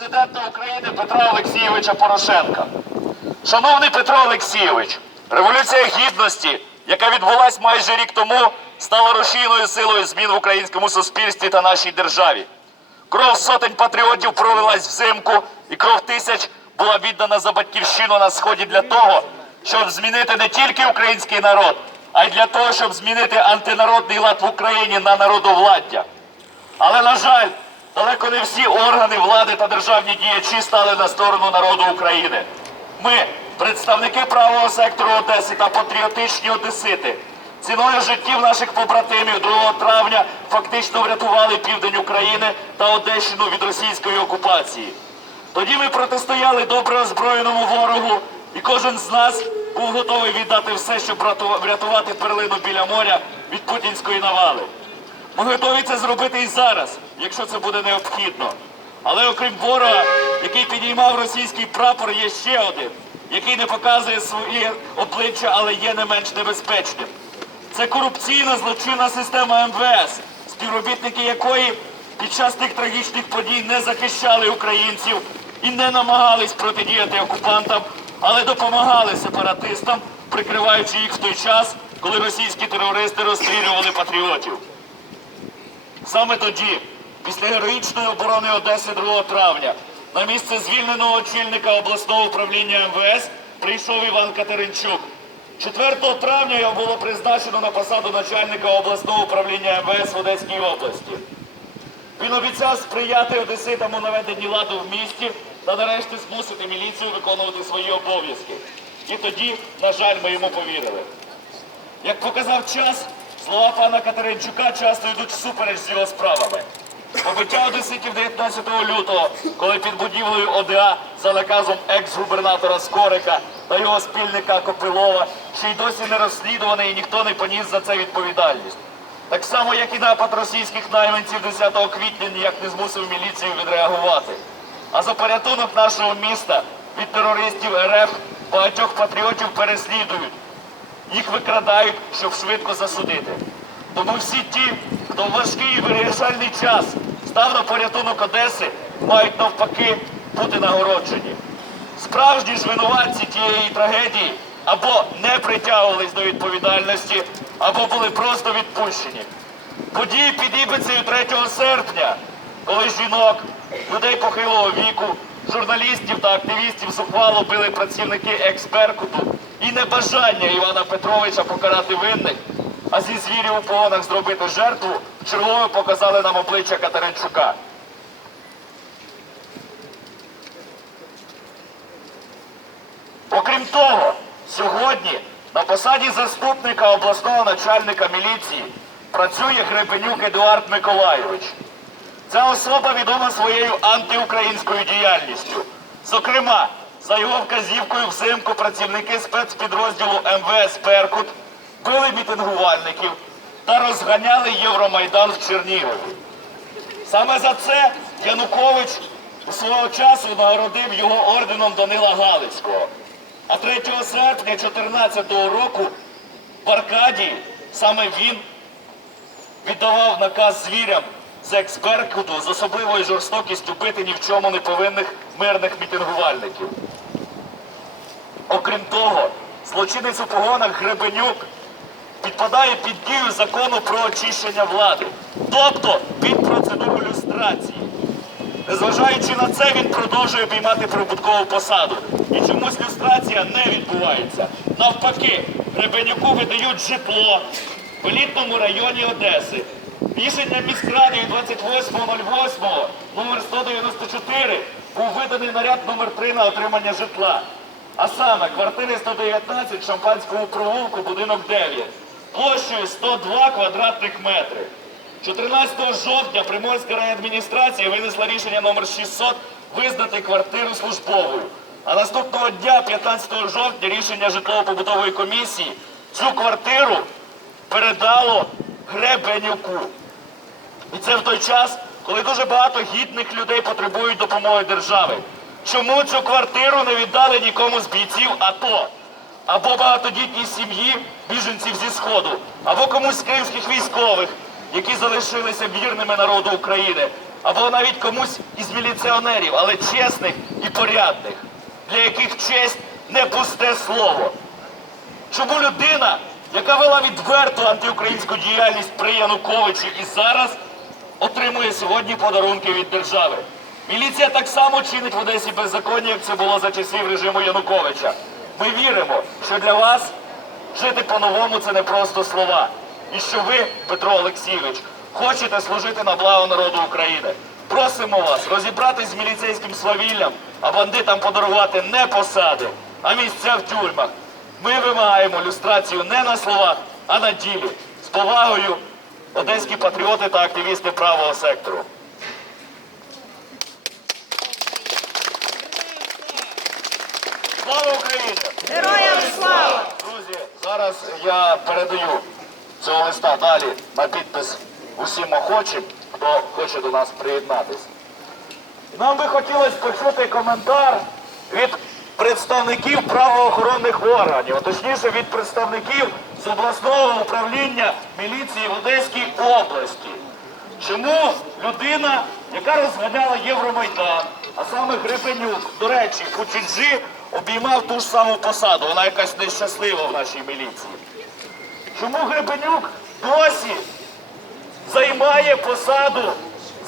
президента України Петра Олексійовича Порошенка. Шановний Петро Олексійович, Революція Гідності, яка відбулась майже рік тому, стала рушійною силою змін в українському суспільстві та нашій державі. Кров сотень патріотів пролилась взимку, і кров тисяч була віддана за батьківщину на сході для того, щоб змінити не тільки український народ, а й для того, щоб змінити антинародний лад в Україні на народовладдя. Але, на жаль, далеко не всі органи влади та державні діячі стали на сторону народу України. Ми, представники правого сектору Одеси та патріотичні одесити, ціною життів наших побратимів 2 травня фактично врятували південь України та Одещину від російської окупації. Тоді ми протистояли добре озброєному ворогу, і кожен з нас був готовий віддати все, щоб врятувати перлину біля моря від путінської навали. Ми готові це зробити і зараз, якщо це буде необхідно. Але окрім ворога, який підіймав російський прапор, є ще один, який не показує своє обличчя, але є не менш небезпечним. Це корупційна злочинна система МВС, співробітники якої під час тих трагічних подій не захищали українців і не намагались протидіяти окупантам, але допомагали сепаратистам, прикриваючи їх в той час, коли російські терористи розстрілювали патріотів. Саме тоді, після героїчної оборони Одеси 2 травня, на місце звільненого очільника обласного управління МВС прийшов Іван Катеринчук. 4 травня його було призначено на посаду начальника обласного управління МВС в Одеській області. Він обіцяв сприяти одеситам у наведенні ладу в місті та нарешті змусити міліцію виконувати свої обов'язки. І тоді, на жаль, ми йому повірили. Як показав час, слова пана Катеринчука часто йдуть всупереч з його справами. Побиття одеситів 19 лютого, коли під будівлею ОДА за наказом екс-губернатора Скорика та його спільника Копилова ще й досі не розслідуваний і ніхто не поніс за це відповідальність. Так само, як і напад російських найманців 10 квітня ніяк не змусив міліцію відреагувати. А за порятунок нашого міста від терористів РФ багатьох патріотів переслідують. Їх викрадають, щоб швидко засудити. Тому всі ті, хто в важкий і вирішальний час став на порятунок Одеси, мають навпаки бути нагороджені. Справжні ж винуватці тієї трагедії або не притягувались до відповідальності, або були просто відпущені. Події під Ібицею 3 серпня, коли жінок, людей похилого віку, журналістів та активістів зухвало били працівники експеркуту і небажання Івана Петровича покарати винних, а зі звірів у погонах зробити жертву, чергове показали нам обличчя Катеринчука. Окрім того, сьогодні на посаді заступника обласного начальника міліції працює Гребенюк Едуард Миколайович. Ця особа відома своєю антиукраїнською діяльністю. Зокрема, за його вказівкою взимку працівники спецпідрозділу МВС Беркут били мітингувальників та розганяли Євромайдан в Чернігові. Саме за це Янукович свого часу нагородив його орденом Данила Галицького. А 3 серпня 2014 року в Аркадії саме він віддавав наказ звірям з експеркуту з особливою жорстокістю бити ні в чому не повинних мирних мітингувальників. Окрім того, злочинець у погонах Гребенюк підпадає під дію закону про очищення влади, тобто під процедуру люстрації. Незважаючи на це, він продовжує обіймати прибуткову посаду. І чомусь люстрація не відбувається. Навпаки, Гребенюку видають житло в елітному районі Одеси. Рішенням міськради від 28.08 номер 194 був виданий наряд номер 3 на отримання житла. А саме квартири 119 Шампанського провулку, будинок 9, площею 102 квадратних метри. 14 жовтня Приморська райадміністрація винесла рішення номер 600 визнати квартиру службовою. А наступного дня, 15 жовтня, рішення житлово-побутової комісії цю квартиру передало Гребенюку. І це в той час, коли дуже багато гідних людей потребують допомоги держави. Чому цю квартиру не віддали нікому з бійців АТО? Або багатодітній сім'ї біженців зі Сходу, або комусь з кримських військових, які залишилися вірними народу України, або навіть комусь із міліціонерів, але чесних і порядних, для яких честь не пусте слово. Чому людина, яка вела відверту антиукраїнську діяльність при Януковичі і зараз отримує сьогодні подарунки від держави? Міліція так само чинить в Одесі беззаконня, як це було за часів режиму Януковича. Ми віримо, що для вас жити по-новому це не просто слова. І що ви, Петро Олексійович, хочете служити на благо народу України. Просимо вас розібратись з міліцейським свавіллям, а бандитам подарувати не посади, а місця в тюрмах. Ми вимагаємо люстрацію не на словах, а на ділі. З повагою, одеські патріоти та активісти правого сектору. Слава Україні! Героям слава! Друзі, зараз я передаю цього листа далі на підпис усім охочим, хто хоче до нас приєднатися. Нам би хотілося почути коментар від представників правоохоронних органів, а точніше від представників з обласного управління міліції в Одеській області. Чому людина, яка розганяла Євромайдан, а саме Гребенюк, до речі, Кучинджі обіймав ту ж саму посаду, вона якась нещаслива в нашій міліції. Чому Гребенюк досі займає посаду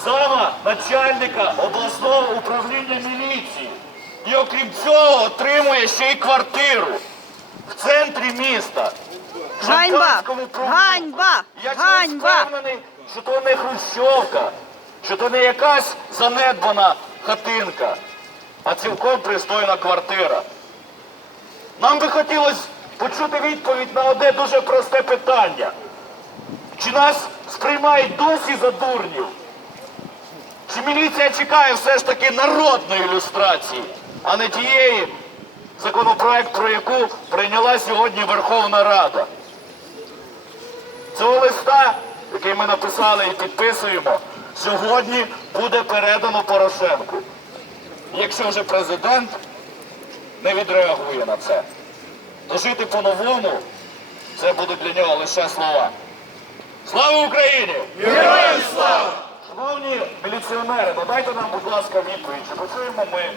зама начальника обласного управління міліції? І окрім цього отримує ще й квартиру в центрі міста. Ганьба! Ганьба! Я Ганьба! впевнений, що то не хрущовка, що то не якась занедбана хатинка, а цілком пристойна квартира. Нам би хотілося почути відповідь на одне дуже просте питання. Чи нас сприймають досі за дурнів? Чи міліція чекає все ж таки народної ілюстрації, а не тієї законопроект, про яку прийняла сьогодні Верховна Рада? Цього листа, який ми написали і підписуємо, сьогодні буде передано Порошенку. Якщо вже президент не відреагує на це, то жити по-новому це будуть для нього лише слова. Слава Україні! Героям слава! Шановні міліціонери, додайте нам, будь ласка, відповідь. Чи почуємо ми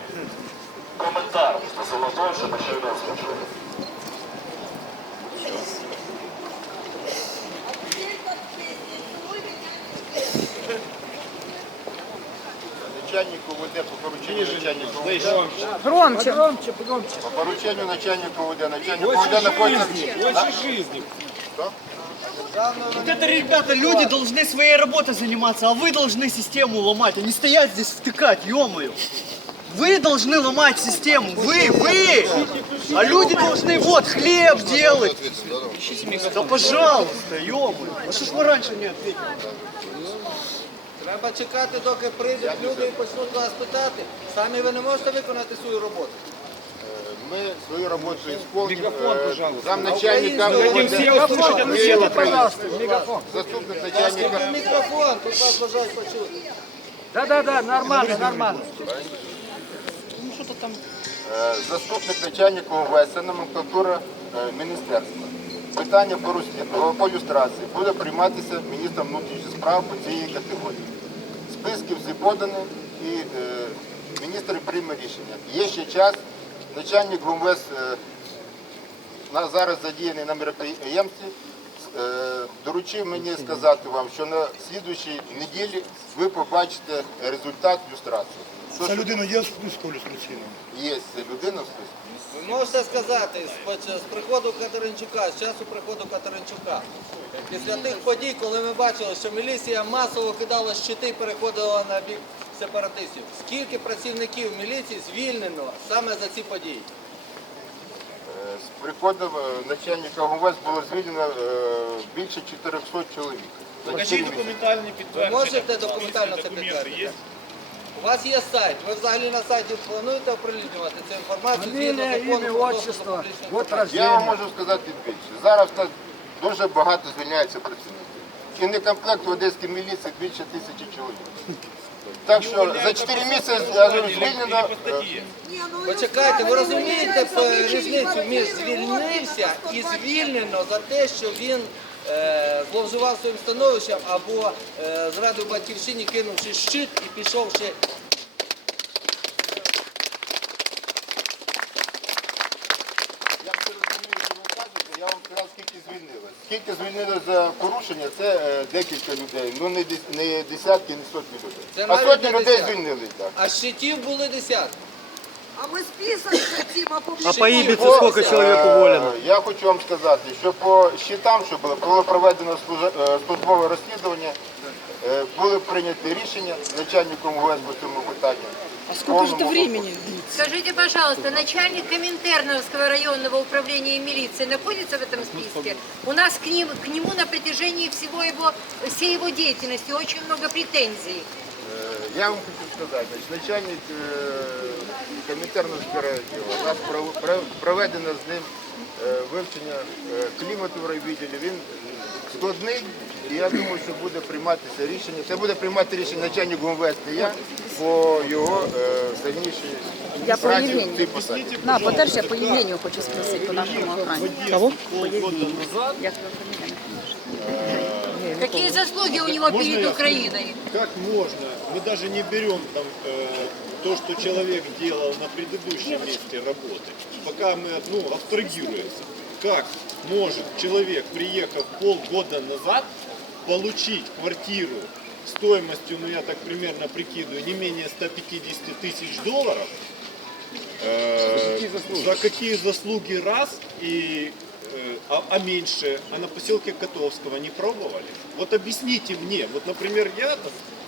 коментар стосовно того, що ми щойно озвучили? Начальнику УВД по поручению начальника УВД. Громче! По поручению начальника УВД. Начальник УВД находится... Да? Вот это, ребята, люди должны своей работой заниматься, а вы должны систему ломать, а не стоять здесь втыкать, ё-моё. Вы должны ломать систему, вы, вы! А люди должны вот хлеб делать. Да пожалуйста, ё-моё. А что ж вы раньше не ответили? Треба чекати, доки прийдуть люди і почнуть вас питати. Самі ви не можете виконати свою роботу. Мы свою работу исполним. Э, Замначальника Українською. УВД. Заступник начальника. Мікрофон, тут вас бажають почути. Е, Заступник начальника це номенклатура е, міністерства. Питання по люстрації буде прийматися міністром внутрішніх справ по цієї категорії. Списки всі подані і е, міністр прийме рішення. Є ще час. Начальник ГУМВС е, зараз задіяний на мероприємстві. е, Доручив мені сказати вам, що на слідчій неділі ви побачите результат люстрації. Ця людина є в списку люстраційному? Є ця людина в списку. Ви можете сказати з приходу Катеринчука, з часу приходу Катеринчука, після тих подій, коли ми бачили, що міліція масово кидала щити і переходила на бік сепаратистів, скільки працівників міліції звільнено саме за ці події? Е, З приходом е, начальника ГУВС було звільнено е, більше 400 чоловік. Ви можете документально це підтвердити? У вас є сайт. Ви взагалі на сайті плануєте оприлюднювати цю інформацію закону про доступ до? Я вам можу сказати більше. Зараз в нас дуже багато звільняється працівників. Чинний комплект в одеській міліції більше тисячі чоловік. Так що за 4 місяці я говорю, звільнено. е, Почекайте, ви розумієте е, різницю між звільнився і звільнено за те, що він зловживав своїм становищем або е, зрадив батьківщині, кинувши щит і пішовши Я все розумію, що ви кажете, я вам сказав, скільки звільнили. Скільки звільнили за порушення, це е, декілька людей. Ну не, дес- не десятки, не сотні людей. Це а навіть сотні не людей десятки. звільнили так. А щитів були десятки. А мы список хотим А по Ибице По- сколько человек Е, уволено? Я хочу вам сказати, що по щитам, що було, було проведено служа- е, службове розслідування, е, були прийняті рішення начальником ГУС по цьому питанню. А скільки ж це времени? Скажите, пожалуйста, начальник Коминтерновского районного управления милиции находится в этом списке? У нас к, ним, к нему на протяжении всего его, всей его деятельности очень много претензий. Е, Я вам хочу сказати, значить, начальник е, Комінтерновського райвідділу, у нас пров- пров- проведено з ним е, вивчення е, клімату в райвідділі. Він складний, і я думаю, що буде прийматися рішення. Це буде приймати рішення начальник ГУМВС, не я, по його е, дальнішій Я по Євгенію. На, подальше, я по Євгенію хочу спросити, по нашому охрані. Кого? По Євгенію. Як? Какие заслуги у него перед Украиной? Как можно? Мы даже не берем там э, то, что человек делал на предыдущем месте работы. Пока мы ну, абстрагируемся. Как может человек, приехав полгода назад, получить квартиру стоимостью, ну я так примерно прикидываю, не менее 150 тысяч долларов, Э, за какие заслуги раз и э, а, а меньше, а на поселке Котовского не пробовали? Вот объясните мне, вот, например, я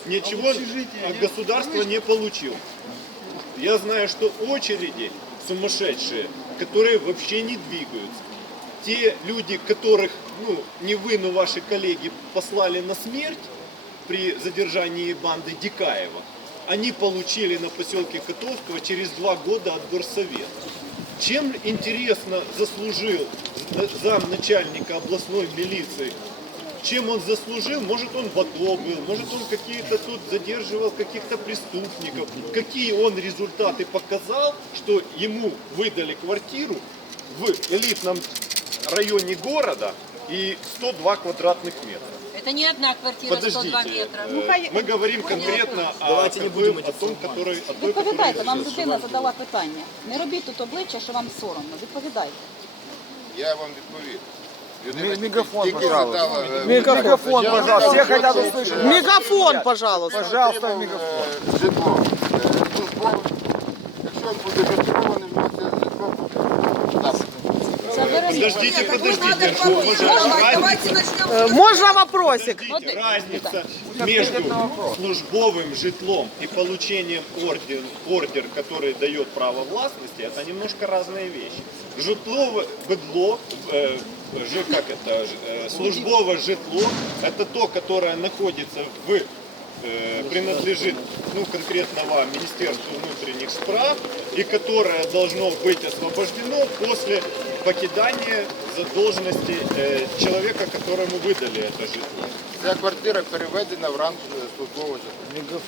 ничего от государства не получил. Я знаю, что очереди сумасшедшие, которые вообще не двигаются. Те люди, которых, ну, не вы, но ваши коллеги послали на смерть при задержании банды Дикаева, они получили на поселке Котовского через два года от горсовета. Чем, интересно, заслужил замначальника областной милиции чем он заслужил, может он в АТО был, может он какие-то тут задерживал каких-то преступников, какие он результаты показал, что ему выдали квартиру в элитном районе города и 102 квадратных метра. Это не одна квартира, 102 Подождите, метра. э, мы говорим конкретно о, как бы, о том, который... о той, Відповідайте, которая- вам людина задала питання. Не робіть тут обличчя, що вам соромно. Відповідайте. Я вам відповім. Мегафон, пожалуйста. Мегафон, пожалуйста. Все хотят услышать. Мегафон, пожалуйста. Пожалуйста, мегафон. Житло. Якщо він буде житлований, житло буде. Так. Подождите, подождите, Давайте начнем. Можно вопросик? Разница между службовым житлом и получением ордер, ордер, который дает право властности, это немножко разные вещи. Житловое быдло, э, как это, ж- э, службовое житло, это то, которое находится в э, принадлежит ну, конкретно вам, Министерству внутренних справ, и которое должно быть освобождено после покидания за должности э, человека, которому выдали это житло. Ця квартира переведена в ранг е, службового житла.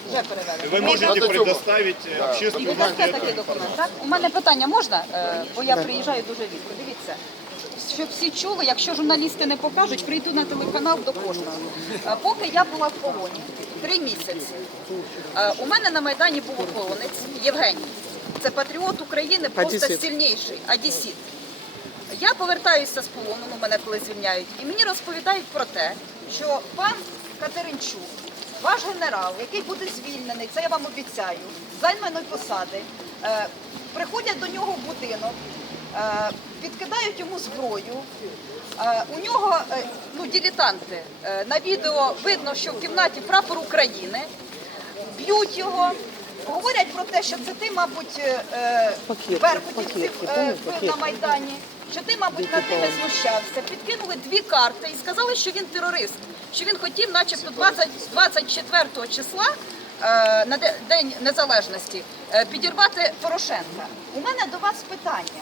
Вже переведено. Вы можете Надо предоставить э, І общественному дасте такий документ, так? У мене питання можна? Е, Бо я приїжджаю дуже рідко. Дивіться. щоб всі чули, якщо журналісти не покажуть, прийду на телеканал до кожного. Е, Поки я була в полоні, три місяці, е, у мене на Майдані був охоронець Євгеній. Це патріот України, просто Одесит. сильніший, одесіт. Я повертаюся з полону, ну мене коли звільняють, і мені розповідають про те, що пан Катеринчук, ваш генерал, який буде звільнений, це я вам обіцяю, з займаної посади, е, приходять до нього в будинок, підкидають йому зброю. Е, у нього е, ну, дилетанти. Е, на відео видно, що в кімнаті прапор України, б'ють його. Говорять про те, що це ти, мабуть, беркутівців бив на Майдані, що ти, мабуть, над ними знущався. Підкинули дві карти і сказали, що він терорист, що він хотів, начебто, 20, 24 числа на День Незалежності підірвати Порошенка. У мене до вас питання.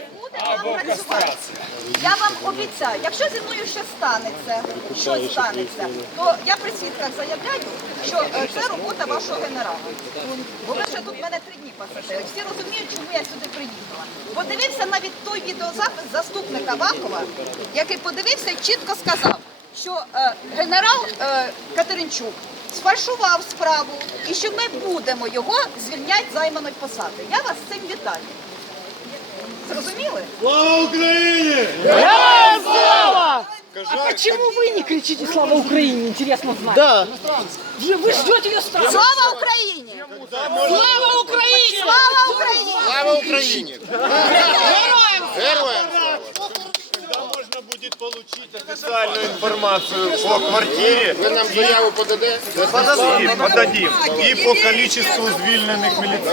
Люстрация! Або кастрация! станеться, щось станеться, то я при свідках заявляю, що е, це робота вашого генерала. Бо ви вже тут мене три дні посадили. Всі розуміють, чому я сюди приїхала. Подивився навіть той відеозапис заступника Вакова, який подивився і чітко сказав, що е, генерал е, Катеринчук сфальшував справу і що ми будемо його звільняти займаної посади. Я вас з цим вітаю. Зрозуміли? А почему вы не кричите «Слава Украине»? Интересно знать. Да. Вы, вы ждете ее страны. Слава Україні! Слава Украине! Слава Україні! Слава Україні! Героям! Когда можно будет получить официальную информацию по квартире Ви нам заяву подадете? подадим, подадим. и по количеству звільнених милиционеров.